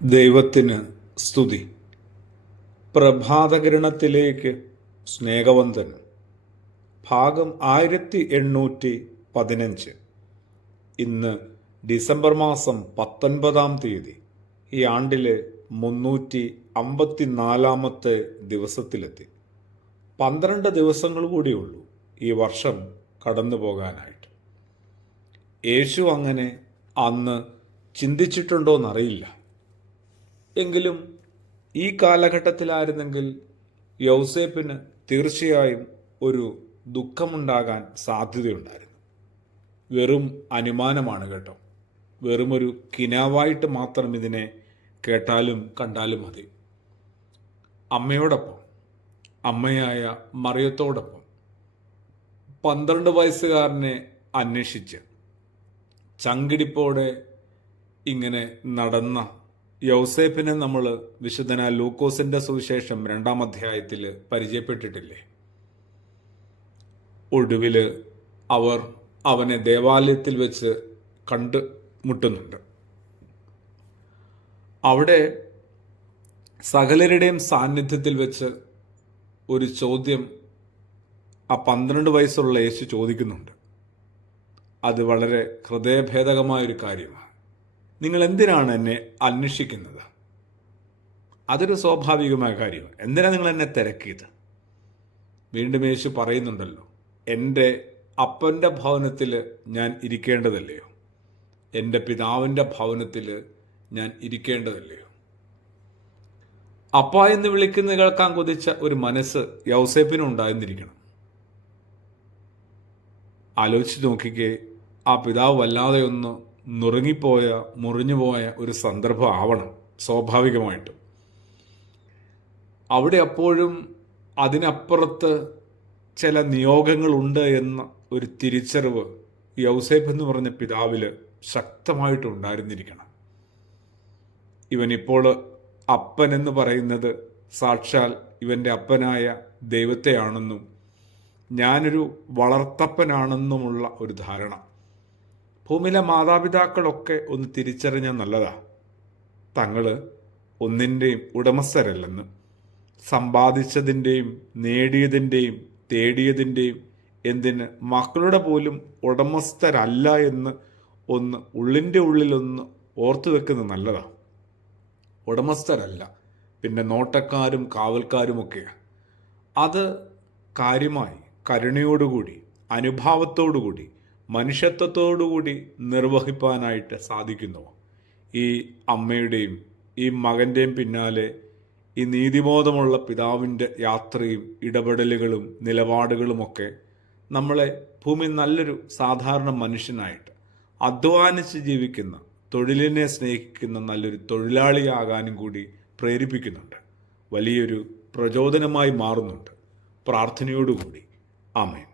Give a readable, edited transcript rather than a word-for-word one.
ദൈവത്തിന് സ്തുതി. പ്രഭാതകിരണത്തിലേക്ക് സ്നേഹവന്ദനം. ഭാഗം 1815. ഇന്ന് ഡിസംബർ മാസം 19-ാം തീയതി. ഈ ആണ്ടിലെ 354-ാമത്തെ ദിവസത്തിലെത്തി. 12 ദിവസങ്ങൾ കൂടിയുള്ളൂ ഈ വർഷം കടന്നു പോകാനായിട്ട്. യേശു അങ്ങനെ അന്ന് ചിന്തിച്ചിട്ടുണ്ടോയെന്നറിയില്ല. എങ്കിലും ഈ കാലഘട്ടത്തിലായിരുന്നെങ്കിൽ യൗസേപ്പിന് തീർച്ചയായും ഒരു ദുഃഖമുണ്ടാകാൻ സാധ്യതയുണ്ടായിരുന്നു. വെറും അനുമാനമാണ് കേട്ടോ. വെറുമൊരു കിനാവായിട്ട് മാത്രം ഇതിനെ കേട്ടാലും കണ്ടാലും മതി. അമ്മയോടൊപ്പം, അമ്മയായ മറിയത്തോടൊപ്പം 12 വയസ്സുകാരനെ അന്വേഷിച്ച് ചങ്കിടിപ്പോടെ ഇങ്ങനെ നടന്ന യൗസേപ്പിനെ നമ്മൾ വിശുദ്ധനായ ലൂക്കോസിന്റെ സുവിശേഷം 2-ാം അധ്യായത്തിൽ പരിചയപ്പെട്ടിട്ടില്ലേ? ഒടുവിൽ അവർ അവനെ ദേവാലയത്തിൽ വെച്ച് കണ്ടുമുട്ടുന്നുണ്ട്. അവിടെ സകലരുടെയും സാന്നിധ്യത്തിൽ വെച്ച് ഒരു ചോദ്യം ആ 12 വയസ്സുള്ള യേശു ചോദിക്കുന്നുണ്ട്. അത് വളരെ ഹൃദയഭേദകമായൊരു കാര്യമാണ്. നിങ്ങൾ എന്തിനാണ് എന്നെ അന്വേഷിക്കുന്നത്? അതൊരു സ്വാഭാവികമായ കാര്യമാണ്. എന്തിനാണ് നിങ്ങൾ എന്നെ തിരക്കിയത്? വീണ്ടും യേശു പറയുന്നുണ്ടല്ലോ, എൻ്റെ അപ്പൻ്റെ ഭവനത്തിൽ ഞാൻ ഇരിക്കേണ്ടതല്ലയോ? എൻ്റെ പിതാവിൻ്റെ ഭവനത്തിൽ ഞാൻ ഇരിക്കേണ്ടതല്ലയോ? അപ്പ എന്ന് വിളിക്കുന്ന കേൾക്കാൻ കൊതിച്ച ഒരു മനസ്സ് യൗസേപ്പിനും ഉണ്ടായിരുന്നിരിക്കണം. ആലോചിച്ച് നോക്കിക്കേ, ആ പിതാവ് വല്ലാതെ ഒന്ന് മുറിഞ്ഞുപോയ ഒരു സന്ദർഭം ആവണം സ്വാഭാവികമായിട്ടും. അവിടെ അപ്പോഴും അതിനപ്പുറത്ത് ചില നിയോഗങ്ങളുണ്ട് എന്ന ഒരു തിരിച്ചറിവ് യൗസേപ്പ് എന്ന് പറഞ്ഞ പിതാവില് ശക്തമായിട്ടുണ്ടായിരുന്നിരിക്കണം. ഇവനിപ്പോൾ അപ്പൻ എന്ന് പറയുന്നത് സാക്ഷാൽ ഇവൻ്റെ അപ്പനായ ദൈവത്തെയാണെന്നും ഞാനൊരു വളർത്തപ്പനാണെന്നുമുള്ള ഒരു ധാരണ. ഭൂമിയിലെ മാതാപിതാക്കളൊക്കെ ഒന്ന് തിരിച്ചറിഞ്ഞാൽ നല്ലതാ. തങ്ങൾ ഒന്നിൻ്റെയും ഉടമസ്ഥരല്ലെന്ന്, സമ്പാദിച്ചതിൻ്റെയും നേടിയതിൻ്റെയും തേടിയതിൻ്റെയും എന്തിന് മക്കളുടെ പോലും ഉടമസ്ഥരല്ല എന്ന് ഒന്ന് ഉള്ളിൻ്റെ ഉള്ളിലൊന്ന് ഓർത്തു വെക്കുന്നത് നല്ലതാ. ഉടമസ്ഥരല്ല, പിന്നെ നോട്ടക്കാരും കാവൽക്കാരുമൊക്കെയാണ്. അത് കാര്യമായി കരുണയോടുകൂടി അനുഭാവത്തോടുകൂടി മനുഷ്യത്വത്തോടുകൂടി നിർവഹിപ്പാനായിട്ട് സാധിക്കുന്നു. ഈ അമ്മയുടെയും ഈ മകൻ്റെയും പിന്നാലെ ഈ നീതിബോധമുള്ള പിതാവിൻ്റെ യാത്രയും ഇടപെടലുകളും നിലപാടുകളുമൊക്കെ നമ്മളെ ഭൂമി നല്ലൊരു സാധാരണ മനുഷ്യനായിട്ട് അധ്വാനിച്ച് ജീവിക്കുന്ന, തൊഴിലിനെ സ്നേഹിക്കുന്ന നല്ലൊരു തൊഴിലാളിയാകാനും കൂടി പ്രേരിപ്പിക്കുന്നുണ്ട്. വലിയൊരു പ്രചോദനമായി മാറുന്നുണ്ട്. പ്രാർത്ഥനയോടുകൂടി ആമേൻ.